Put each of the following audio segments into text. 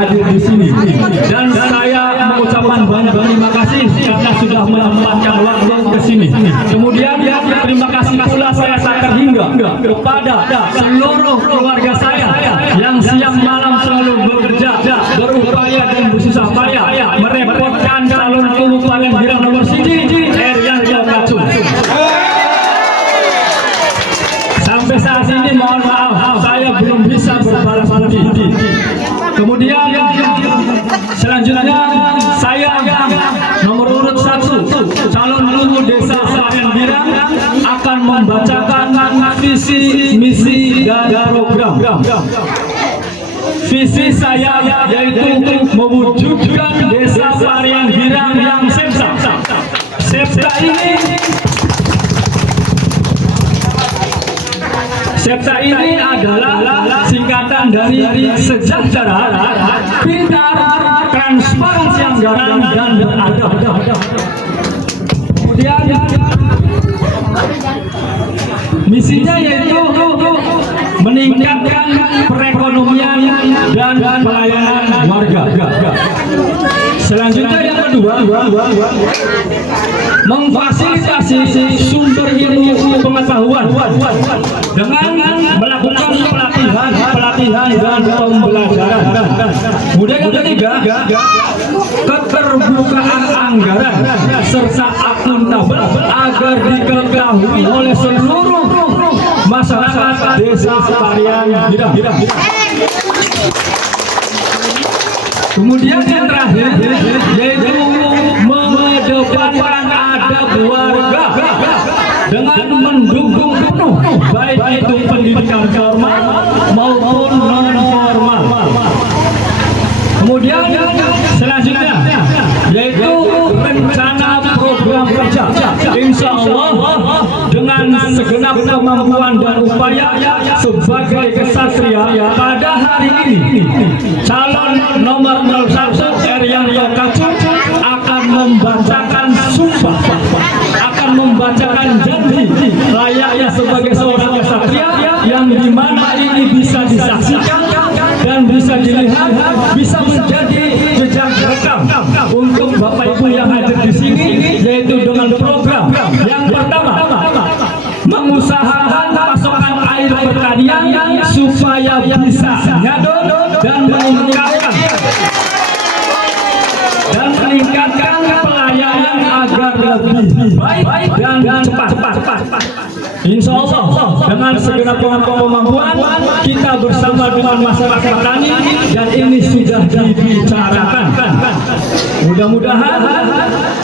hadir di sini. Dan saya mengucapkan banyak terima kasih karena sudah menyempatkan waktu ke sini. Kemudian terima kasih pula saya tak terhingga kepada seluruh keluarga saya yang siang malam selalu bekerja, berupaya dan bersusah payah merepotkan calon Guru Paling Girang nomor 1 Erianto Kacung. Sampai saat ini mohon maaf saya belum bisa berbalas budi. Kemudian selanjutnya saya nomor urut 1 calon Guru Desa Parian Girang akan membacakan visi, misi, dan program. Visi saya yaitu mewujudkan Desa Parian Girang yang septa. Septa ini adalah singkatan dari sejahtera, pintar, transparansi anggaran, dan beradab. Kemudian misinya yaitu meningkatkan perekonomian dan pelayanan warga. Selanjutnya yang kedua, memfasilitasi sumber ilmu pengetahuan dengan melakukan pelatihan dan pembelajaran. Kemudian yang ketiga, keterbukaan anggaran serta akuntabel agar diketahui oleh seluruh masyarakat Desa Parian Girang. Kemudian yang terakhir yaitu mengedepankan adab warga dengan mendukung penuh baik itu pendidikan formal maupun non formal. Kemudian selanjutnya yaitu rencana program kerja. Insya Allah dengan segenap kemampuan dan upaya sebagai kesatria pada hari ini calon nomor 01 Erianto Kacung akan membacakan sumpah, akan membacakan janji layaknya sebagai seorang kesatria yang dimana ini bisa disaksikan dan bisa dilihat, bisa menjadi jejak rekam untuk Bapak Ibu yang hadir di sini, yaitu dengan program yang pertama mengusahakan pasokan air pertanian supaya bisa nyadon dan meningkatkan pelayanan agar lebih baik dan cepat. Insya Allah dengan segenap kemampuan kita bersama dengan masyarakat tani dan ini sudah dibicarakan. Mudah-mudahan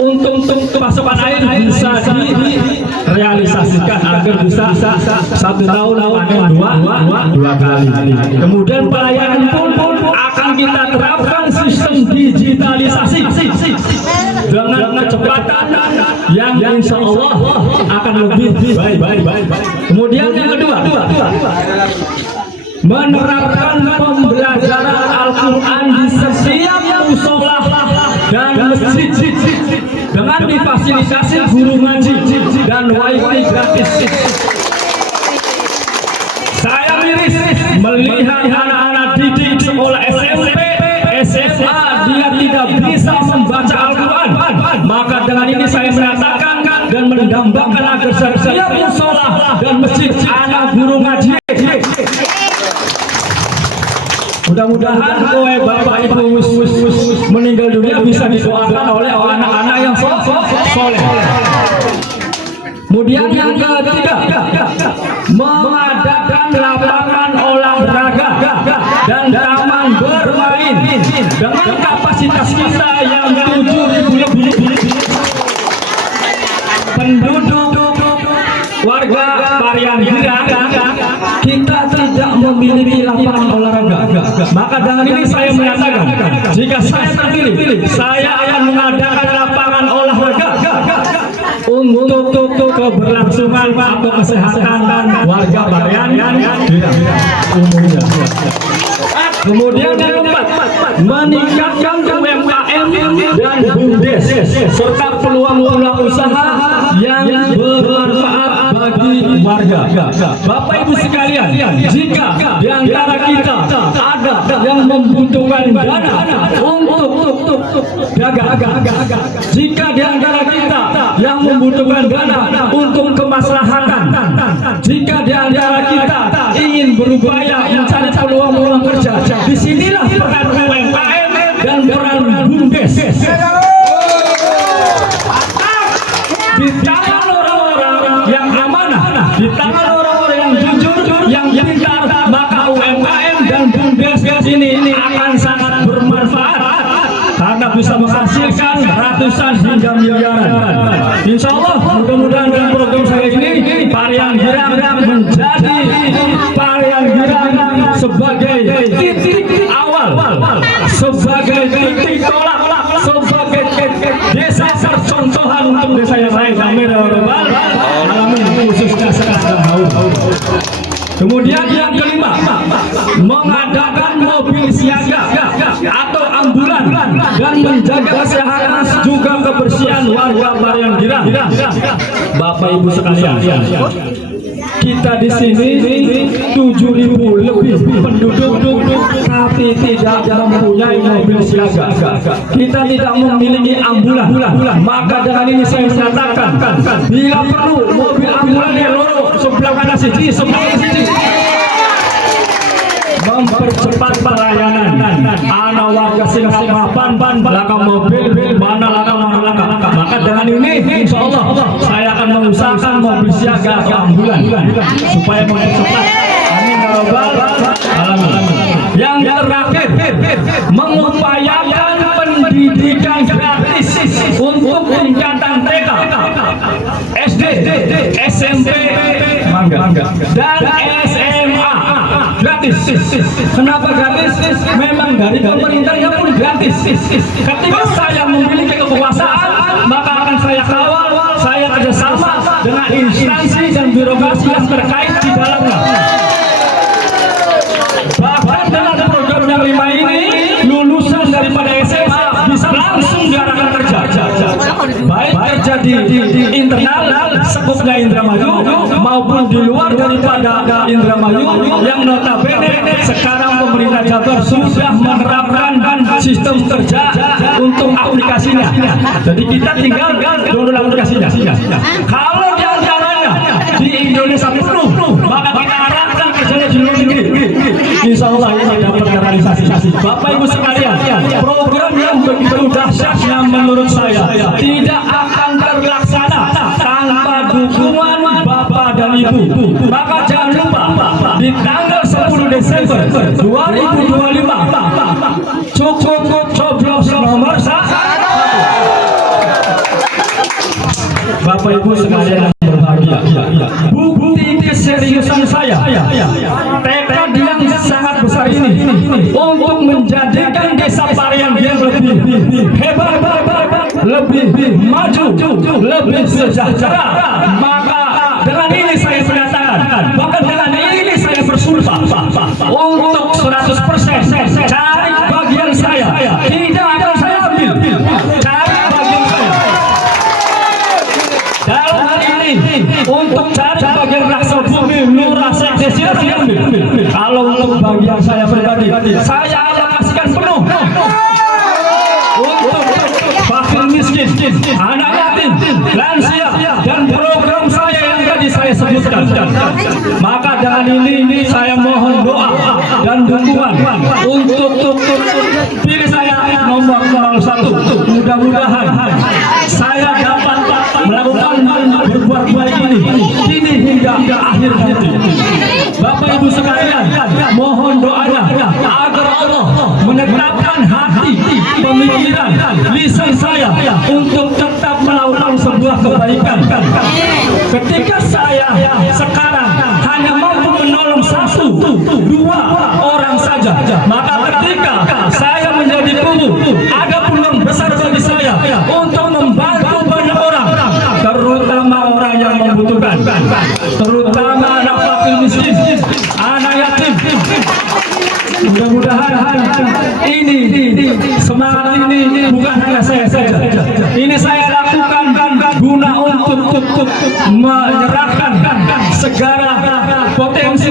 untuk pasokan air bisa direalisasikan agar bisa 1 tahun panen dua kali. Kemudian pelayanan pun akan kita terapkan sistem digitalisasi dengan kecepatan yang insya Allah akan lebih baik. Kemudian yang kedua, menerapkan pembelajaran Al-Quran di setiap musola dan masjid dengan difasilitasi guru ngaji dan wifi gratis. Saya miris melihat anak-anak didik sekolah SMP, SMA dia tidak bisa membaca Al-Quran. Maka dengan ini saya menyatakan dan mendambakan agar setiap musola dan masjid anak guru ngaji. Mudah-mudahan Bapak Ibu meninggal dunia bisa didoakan oleh anak-anak yang soleh. Kemudian yang ketiga, mengadakan lapangan olahraga dan taman bermain dengan kapasitas kita yang 7.000 lebih penduduk warga Parian Girang. Kita tidak memiliki lapangan olahraga. Maka dengan ini saya menyatakan, jika saya terpilih, saya akan mengadakan lapangan olahraga untuk keberlangsungan atau kesehatan warga Parian Girang umumnya. Kemudian yang keempat, meningkatkan UMKM dan BUMDes serta peluang-peluang usaha yang bermanfaat bagi warga. Bapak Ibu sekalian, jika di antara kita ada yang membutuhkan dana untuk dagang. Jika di antara kita yang membutuhkan dana untuk kemaslahatan, jika di antara kita ingin berupaya mencari peluang kerja, disinilah peran UMKM dan peran BUMDes. Di tangan orang-orang yang amanah, di tangan orang-orang yang jujur, yang pintar, maka UMKM dan BUMDes ini akan sangat bermanfaat karena bisa menghasilkan ratusan hingga miliaran. Insya Allah mudah-mudahan dengan program saya ini Parian Girang menjadi Parian Girang sebagai titik awal, sebagai titik tolak, sebagai desa percontohan untuk desa yang lain. Amin ya rabbal alamin, khususnya sekarang. Kemudian yang kelima, mengadakan mobil siaga atau ambulan dan menjaga kesehatan juga kebersihan warga Parian Girang. Bapak Ibu sekalian, kita di sini 7.000 lebih penduduk, tapi tidak mempunyai mobil siaga. Kita tidak memiliki ambulan. Maka dengan ini saya menyatakan, bila perlu mobil ambulan yang loro sebelah kanan siji, sebelah siji, mempercepat pelayanan. Anak warga sing mapan belakang mobil, mana lakang. Maka dengan ini insya Allah saya akan mengusahakan mobil siaga ke ambulan supaya mempercepat. Amin ya rabbal alamin. Yang terakhir, mengupayakan pendidikan gratis untuk tingkatan TK, SD, SMP, dan SMA gratis. Kenapa gratis? Memang dari pemerintahnya pun gratis. Ketika saya memiliki kekuasaan, maka akan saya kawal, saya kerjasama dengan instansi dan birokrasi yang terkait di dalamnya. Bahkan dengan program yang 5 ini, lulusan daripada SMA bisa langsung diarahkan kerja, baik kerja di internal sekupnya Indramayu maupun di luar daripada Indramayu, yang notabene sekarang pemerintah Jabar sudah menerapkan sistem kerja untuk aplikasinya. Jadi kita tinggal download aplikasinya. Kalau di antaranya di Indonesia penuh, maka kita arahkan kerjanya di luar negeri. Insya Allah ini dapat terrealisasi. Bapak Ibu sekalian, program yang begitu dahsyatnya menurut saya tidak akan terlaksana tanpa dukungan Bapak dan Ibu. Maka jangan lupa di tanggal 10 Desember 2025 cukup coblos nomor 1. Bapak Ibu sekalian yang berbahagia, bukti keseriusan saya, tekad yang sangat besar ini untuk menjadikan desa Parian Girang lebih hebat, lebih maju, lebih sejahtera. Maka dengan ini saya menyatakan, bahkan dengan ini saya bersumpah untuk 100% cari bagian saya, tidak akan saya ambil. Cari bagian saya dalam hal ini, untuk cari bagian raksa bumi, lurah, sekdes, saya ambil. Kalau untuk bagian saya pribadi, saya alokasikan penuh untuk fakir miskin, anak yatim, lansia, dan program saya yang tadi saya sebutkan. Maka dengan ini saya mohon doa dan dukungan untuk pilih saya nomor 1. Mudah-mudahan saya dapat melakukan berbuat baik ini hingga akhir hayat. Bapak Ibu sekalian, mohon doanya agar Allah menetapkan hati, pemikiran, lisan saya untuk tetap melakukan sebuah kebaikan. Ketika saya sekarang hanya mampu menolong 1-2 orang saja, maka ketika saya menjadi guru, ada peluang besar bagi saya untuk membantu banyak orang, terutama orang yang membutuhkan, terutama anak fakir miskin, anak yatim. Mudah-mudahan ini semangat ini bukan hanya saya saja. Ini saya lakukan guna untuk menyerahkan segala potensi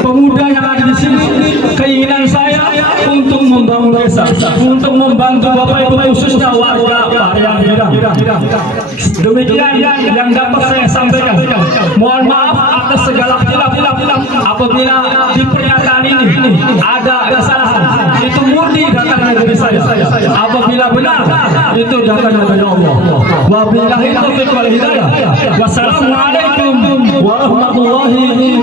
pemuda yang ada di sini. Keinginan saya untuk membangun desa, untuk membantu Bapak Ibu khususnya warga Pariang Hirang. Demikian yang dapat saya sampaikan. Mohon maaf atas segala khilaf apabila di pernyataan ini ada kesalahan. Itu murni datang dari saya. Apabila benar itu datang dari Allah. Wabillahi taufiq wal hidayah. Wassalamualaikum warahmatullahi